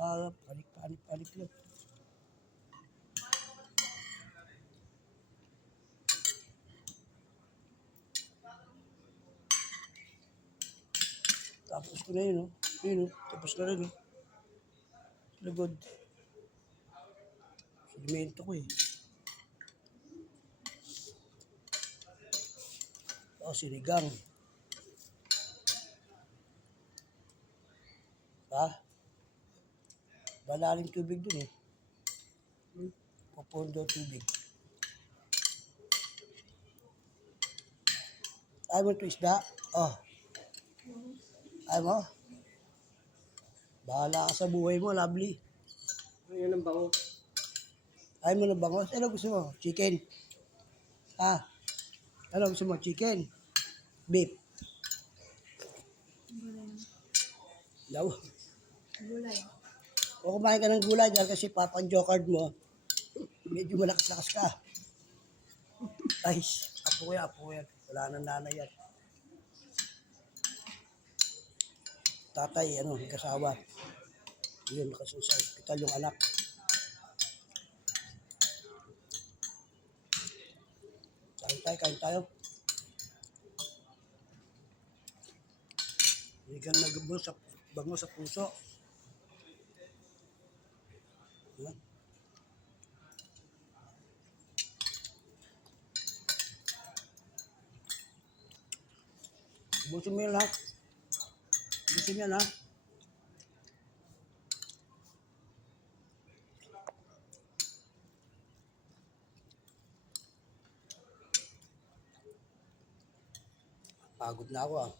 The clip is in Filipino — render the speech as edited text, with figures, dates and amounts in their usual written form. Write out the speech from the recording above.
Panik lang. Tapos ko na yun, oh. Yun, oh. Tapos na rin, oh. Lagod. Sedimento ko, eh. Sinigang. Malalim tubig dun, eh. Pupundo tubig. Ayaw mo ito isda? Oh. Ayaw mo? Bahala ka sa buhay mo, lovely. Ayun ang bango. Ayaw mo ng bangos? Ano gusto mo? Chicken? Ano gusto mo? Chicken? Beef? Law. Gulay. O kumain ka ng gulay dyan kasi papang-jokard mo. Medyo malakas-lakas ka. Ay, apo ko yan. Wala nang nanay yan. Tatay, nag-asawa. Yun, kasi sa ospital yung anak. Kain tayo. Hindi ka bango sa puso. Yan. Ubusin mo yan, ha? Ubusin mo yan, ha? Pagod na ako, ah.